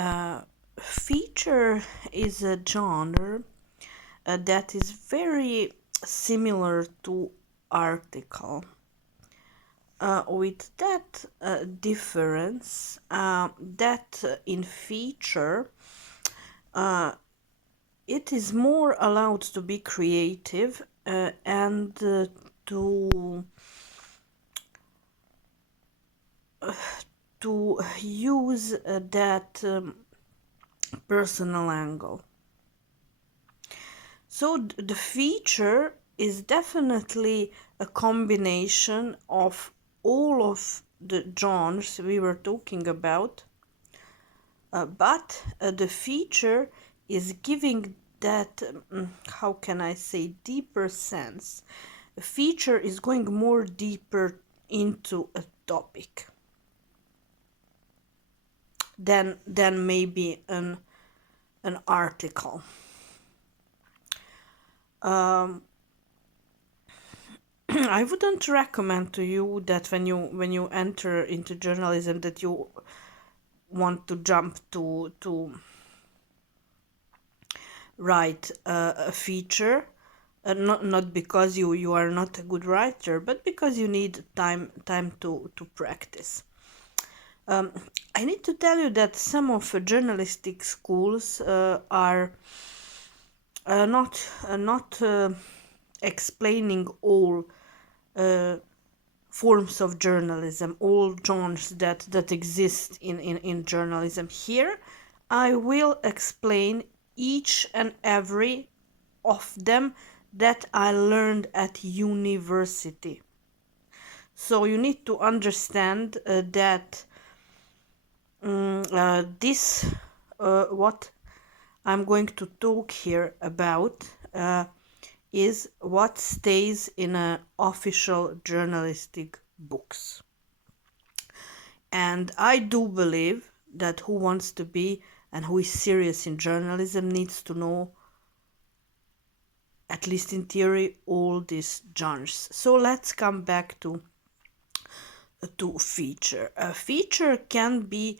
Uh, Feature is a genre that is very similar to article. With that difference, that in feature, uh, it is more allowed to be creative and to use that personal angle. So the feature is definitely a combination of all of the genres we were talking about, but the feature is giving that, how can I say, deeper sense. A feature is going more deeper into a topic than maybe an article. Um, I wouldn't recommend to you that when you enter into journalism that you want to jump to write a feature, not because you are not a good writer, but because you need time to practice. Um, I need to tell you that some of journalistic schools are not explaining all forms of journalism, all genres that exist in journalism. Here, I will explain each and every of them that I learned at university. So you need to understand that this what I'm going to talk here about is what stays in official journalistic books. And I do believe that who wants to be and who is serious in journalism needs to know, at least in theory, all these genres. So let's come back to feature. A feature can be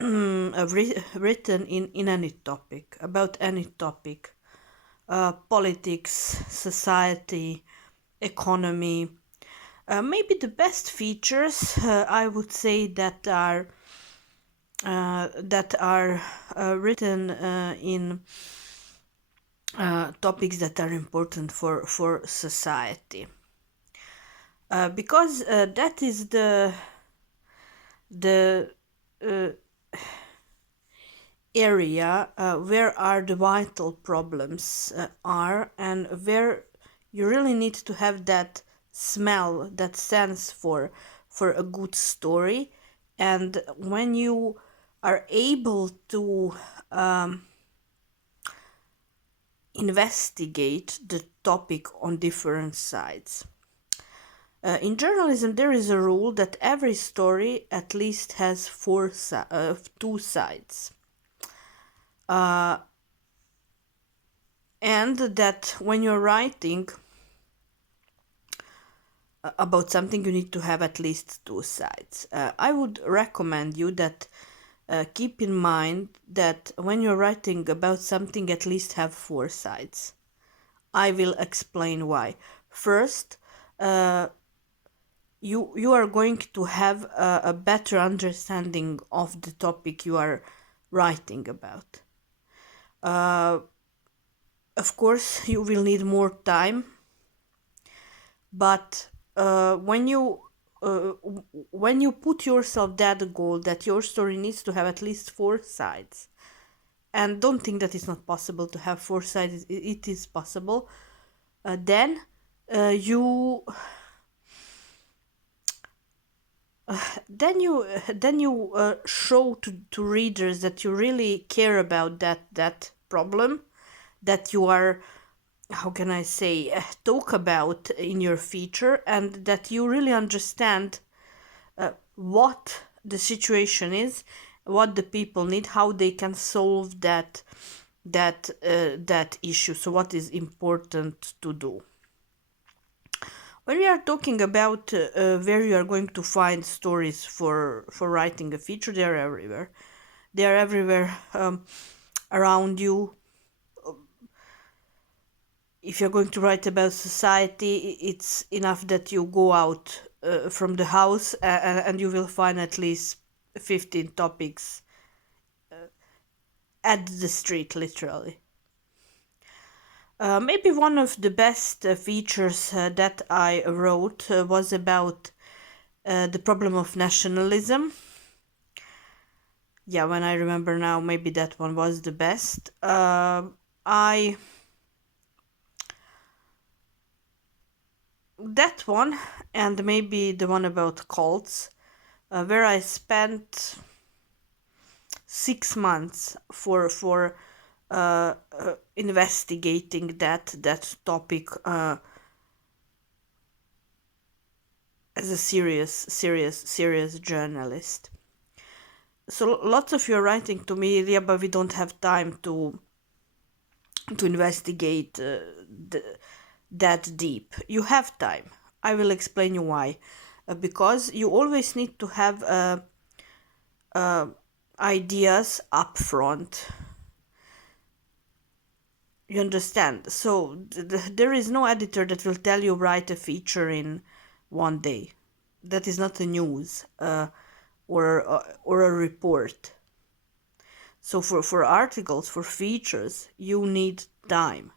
written in any topic, about any topic, politics, society, economy. Maybe the best features I would say that are written in topics that are important for society, because that is the uh, area where are the vital problems are, and where you really need to have that smell, that sense for a good story. And when you are able to investigate the topic on different sides. In journalism, there is a rule that every story at least has two sides. And that when you're writing about something, you need to have at least two sides. I would recommend you that keep in mind that when you're writing about something, at least have four sides. I will explain why. First, you are going to have a better understanding of the topic you are writing about. Of course, you will need more time, but when you put yourself that goal that your story needs to have at least four sides, and don't think that it's not possible to have four sides, it is possible, then you show to readers that you really care about that problem that you are, how can I say, talk about in your feature, and that you really understand what the situation is, what the people need, how they can solve that issue. So what is important to do when we are talking about where you are going to find stories for writing a feature? They are everywhere. They are everywhere around you. If you're going to write about society, it's enough that you go out from the house, and you will find at least 15 topics at the street, literally. Maybe one of the best features that I wrote was about the problem of nationalism. Yeah, when I remember now, maybe that one was the best. I That one, and maybe the one about cults, where I spent 6 months for investigating that topic as a serious journalist. So lots of you are writing to me, yeah, but we don't have time to investigate that deep. You have time. I will explain you why. Because you always need to have ideas up front. You understand? So there is no editor that will tell you write a feature in one day. That is not a news or a report. So for articles, for features, you need time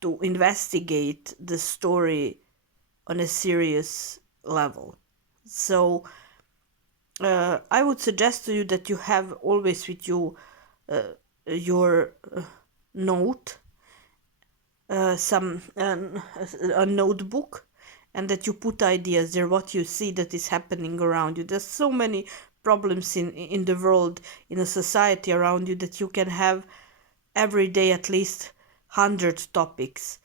to investigate the story on a serious level. So I would suggest to you that you have always with you your note, a notebook, and that you put ideas there, what you see that is happening around you. There's so many problems in the world, in a society around you, that you can have every day at least 100 topics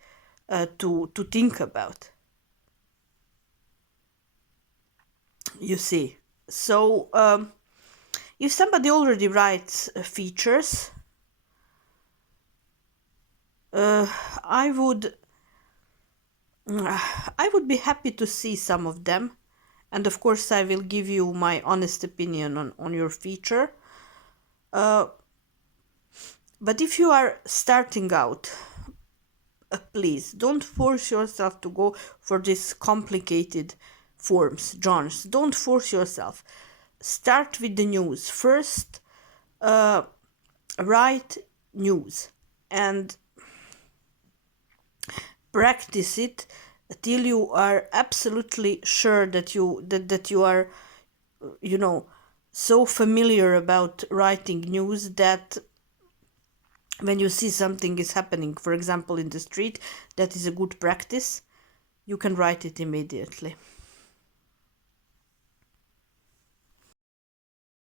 to think about. You see. So if somebody already writes features, I would be happy to see some of them, and of course I will give you my honest opinion on your feature. But if you are starting out, please don't force yourself to go for these complicated forms, genres. Don't force yourself. Start with the news. First, write news and practice it till you are absolutely sure that you are, so familiar about writing news that when you see something is happening, for example, in the street, that is a good practice, you can write it immediately.